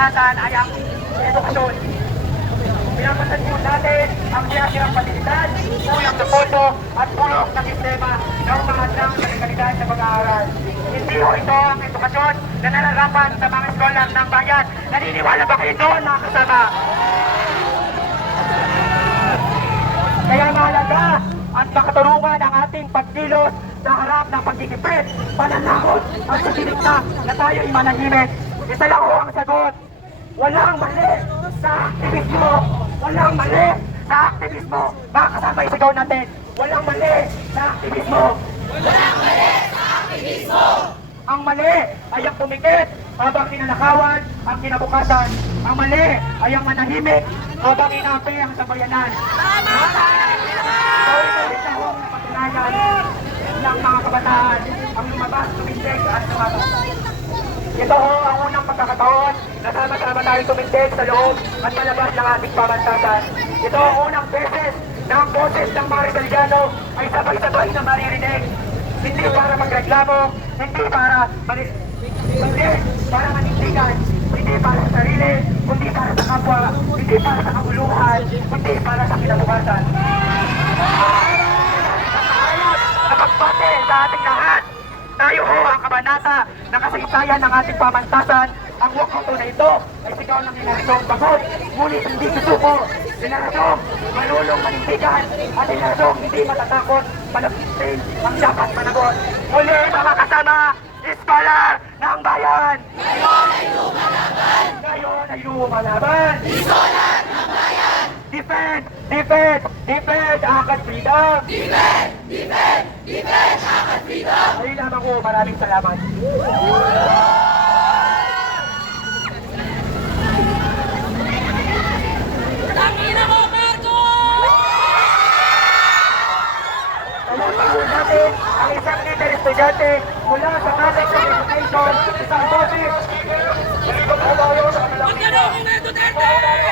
pamantasan ay ang edukasyon. Pinapatan po natin ang siyasirang pasilidad, kulang na pondo at bulok ng sistema na umahandang sa legalidad sa pag-aaral. Hindi ho ito ang edukasyon na nararapan sa mga eskolar ng bayan. Naniniwala ba kayo doon, mga kasama? Kaya mahalaga ang makatarungan ng ating pagkilos sa harap ng pagkikipit, pananakot at sasilikta na tayo'y manahimik. Isa lang ho ang sagot. Walang mali sa aktivismo. Walang mali sa aktivismo. Mga kasama, isigaw natin. Walang mali sa aktivismo. Walang mali sa aktivismo. Ang mali ay ang pumikit habang kinanakawan ang kinabukasan. Ang mali ay ang manahimik habang inapi ang sambayanan. Paulit-ulit na hong napatunayan ng mga kabataan ang lumabas, tumindig at lumabas. Ito ho ang unang pagkakataon na sama-sama tayo tumindig sa loob at malabas ng ating pamantasan. Ito ang unang beses na ang boses ng mga Rizaliano ay sabay-sabay na maririnig. Hindi para magreklamo, hindi para manindigan, hindi para sa sarili, kundi para sa kapwa, hindi para sa kabuluhan, hindi para sa kinabukasan. Sa pagbate sa ating lahat, tayo ho ang kabanata ng kasaysayan ng ating pamantasan. Ang walkout na ito ay sigaw ng Heneradong Bagot, ngunit hindi susuko. Heneradong malulong manindigan at Heneradong hindi matatakot palapitin ang dapat managot. Muli mga kasama, Iskolar ng Bayan! Ngayon ay lumalaban! Ngayon ay lumalaban! Iskolar ng Bayan! Defend! Defend! Defend! Akad freedom! Defend! Defend! Defend! Akad freedom! Ayun lamang ko, maraming salamat. Tangina mo, Marco! Salamat natin ang isang leader estudyante mula sa College of Education, isang boses. Magkano kung may Duterte!